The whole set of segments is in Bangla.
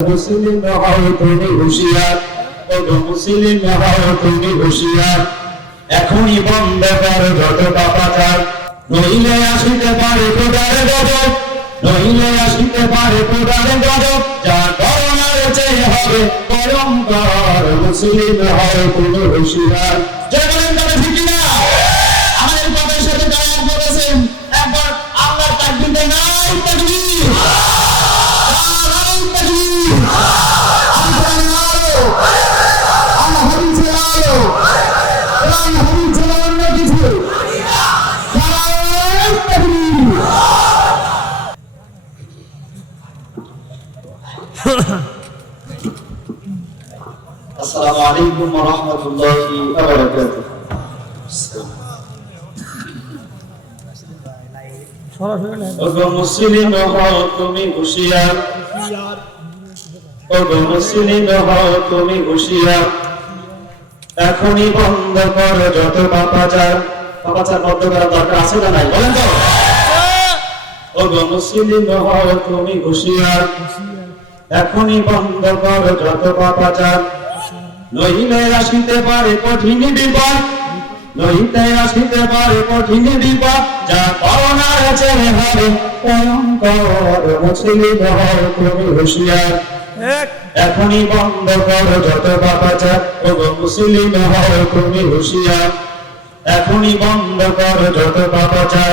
মুসলিম হও তুমি হুঁশিয়ার ওগো মুসলিম হও তুমি হুঁশিয়ার এখনই বন্ধ কর যত পাপাচার। নইলে আসিতে পারে খোদার গজব, নইলে আসিতে পারে খোদার গজব। যা করোনার চেয়ে হবে ভয়ঙ্কর মুসলিম হও তুমি হুঁশিয়ার। আসসালামু আলাইকুম ওয়া রাহমাতুল্লাহি ওয়া বারাকাতুহু ওগো মুসলিম হও তুমি হুঁশিয়ার ওগো মুসলিম হও তুমি হুঁশিয়ার এখনই বন্ধ করো যত পাপাচার পাপাচার বন্ধ করার দরকার আছে না নাই? বলেন তো। ওগো মুসলিম হও তুমি হুঁশিয়ার। এখনই বন্ধ করো যত পাপাচার। নইলে আসিতে পারে কঠিন বিপদ। নইতে আসিতে পারে কঠিন বিপদ। যা করোনার চেয়ে হবে ভয়ঙ্কর মুসলিম হও তুমি হুঁশিয়ার। এখনই বন্ধ করো যত পাপাচার। ওগো মুসলিম হও তুমি হুঁশিয়ার। এখনই বন্ধ করো যত পাপাচার।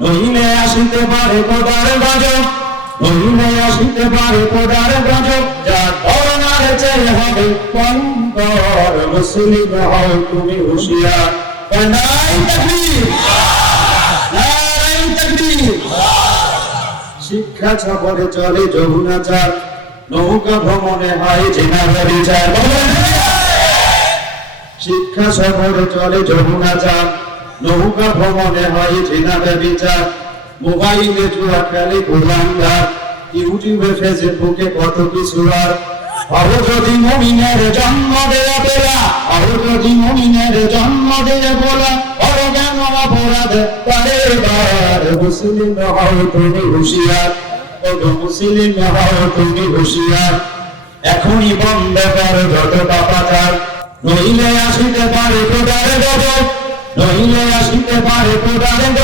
নইলে আসিতে পারে কোদার গজব। আসিতে পারে কোদার গজব যা করোনার চেয়ে হবে ভয়ঙ্কর মুসলিম হও তুমি হুঁশিয়ার। শিক্ষা সফরে চলে যমুনাচার নৌকা ভ্রমণে হয় বিচার। বলেন। শিক্ষা সফরে চলে যমুনাচার নৌকা ভ্রমণে হয় জেনারে বিচার। মোবাইলে জুয়া খেলে গোলামদার ইউটিউবে, ফেসবুকে কত কিছু আর? যদি মমিনের জন্ম দেয়া পেলা অহ মমিনের জন্ম দেয়া বলা অপরাধ তারে বার। মুসলিম হও তুমি হুঁশিয়ার মুসলিম হও তুমি হুঁশিয়ার। এখনই বন্ধ কর যত পাপাচার, নইলে আসিতে পারে খোদার গজব নইলে আসিতে পারে খোদার গজব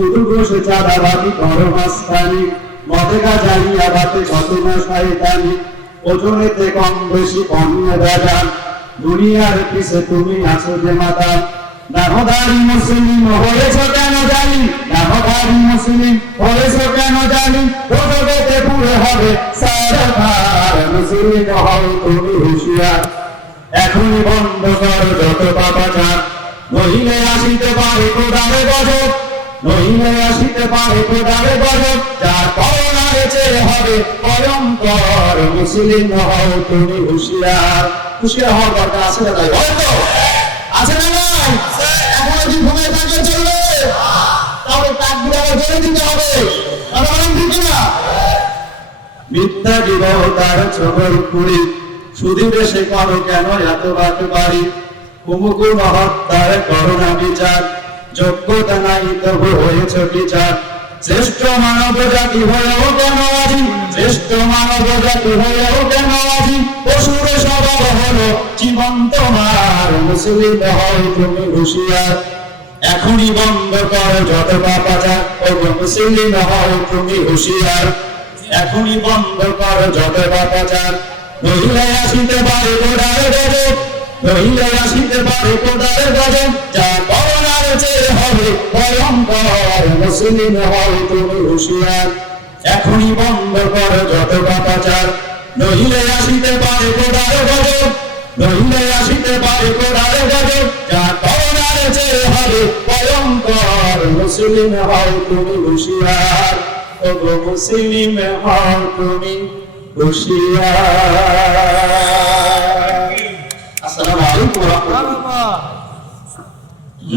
শুধু ঘুষে চাঁদা রাজি মাস্তানি মদে গাজাইয়া রাতে কত না ওজনেতে কম বেশি পণ্য বাজান। দুনিয়ার পিছে তুমি আছো যে মাতা নাহদারি মুসলিম হয়েছ কেন জানি? নাহদারি মুসলিম হয়েছ কেন জানি? প্রজগতে পুরো হবে সারদার মুসলিম হও তুমি হুঁশিয়ার। এখনই বন্ধ কর যত পাপাচার। নইলে আসিতে পারে কোদারে গজব। নইলে আসিতে পারে যার করোনার চেয়ে হবে মুসলিম হও তুমি হুঁশিয়ার। হুঁশিয়ার হওয়ার দরকার আছে না তাই আছে না এখনও কি ঘুমিয়ে থাকলে চলবে তাহলে জোরে দিতে হবে। ঠিক না মিথ্যা বিবাহ তার ছবর কুড়ি। সুদীপে সে করো কেন এত বাট বাড়ি কুমুকু মহত্তার করোনা বিচার। যোগ্যতা নাই তবু হয়েছ বিচার। শ্রেষ্ঠ মানব জাতি হয়েও কেন আজি? শ্রেষ্ঠ মানব জাতি হয়েও কেন আজি? পশুর স্বভাব হলো জীবন তোমার মুসলিম হয় তুমি হুঁশিয়ার। এখনই বন্ধ কর যত পাপাচার ও মুসলিম হও তুমি হুঁশিয়ার। এখনই বন্ধ কর যত পাপাচার নইলে আসিতে পারে কোদারে গজব নইলে আসিতে পারে কোদারে গজব, যা করোনার চেয়ে পয়ম্বর মুসলিম হও তুমি হুশিয়ার এখনই বন্ধ কর যত পাপাচার। নহিলে আসিতে পারে গোড়ার গজব, নহিলে আসিতে পারে গোড়ার গজব। যা করোনার চেয়ে হবে পয়ম্বর মুসলিম হও তুমি হুশিয়ার ওগো মুসলিম হও তুমি হুশিয়ার আসসালামু আলাইকুম ওয়া রাহমাতুল্লাহ।